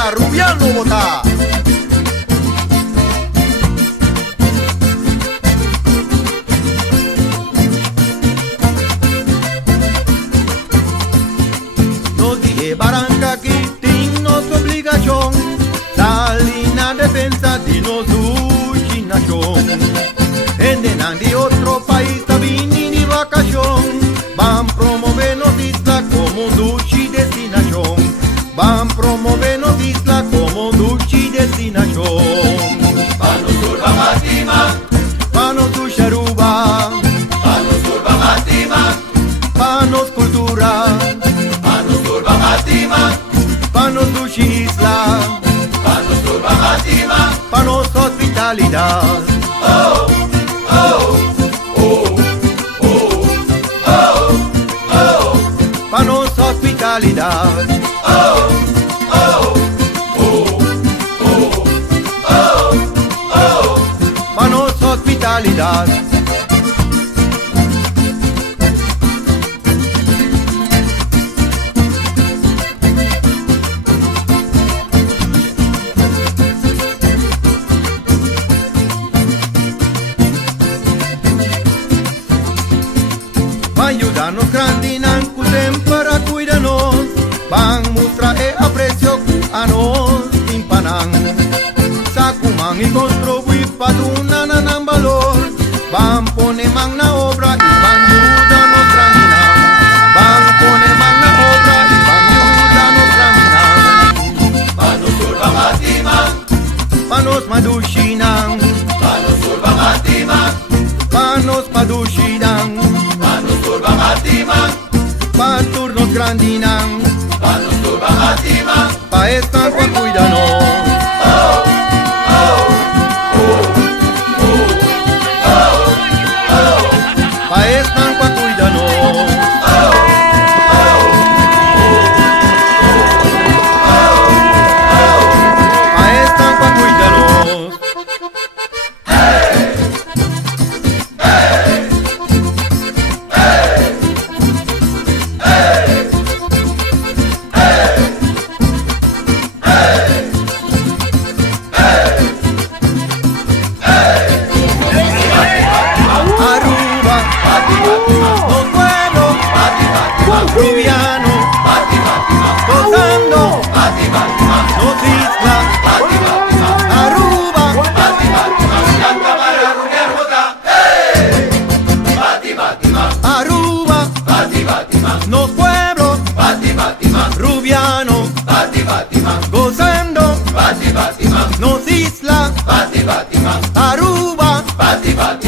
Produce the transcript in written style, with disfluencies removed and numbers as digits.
Bogotá, Rubiano, Bogotá. Nos dije Barranca aquí, nos obligación, salina defensa de nos nación. En de otro país vini de vacación, van promovernos isla como dulce destinación, van promovernos isla como dulce destinación. Panos turba Matima, Panos dulce Aruba, panos turba Matima, panos cultura, panos turba Matima, panos dulce isla, panos turba Matima, panos hospitalidad. oh, oh, oh, oh, oh, oh, Panos hospitalidad. oh, oh, oh, oh, oh, oh. Panos hospitalidad. Ayudanos grandinan kutem para cuidarnos, van mostrar aprecio a nos timpanan. Sacuman y construir para un valor, van poner man na obra y van ayudarnos grandinan. Van poner man na obra y van ayudarnos grandinan. Panos turba Matima, Panos madushinan, panos turba Matima, panos madushinan, panos turba Matima, pa turnos grandinan, panos turba Matima, pa estar pa cuidarnos. Pa estar pa cuidarnos. Pa estar pa cuidarnos. Aruba, los pueblos, Rubiano, gozando, los islas, Aruba, Santa María Rubiano Bogotá, Bati Batima, Aruba, Bati Batima, los pueblos, Bati Batima, Rubiano, Bati Batima, gozando, Bati Batima, los islas, Bati Batima, Aruba, Bati Batima.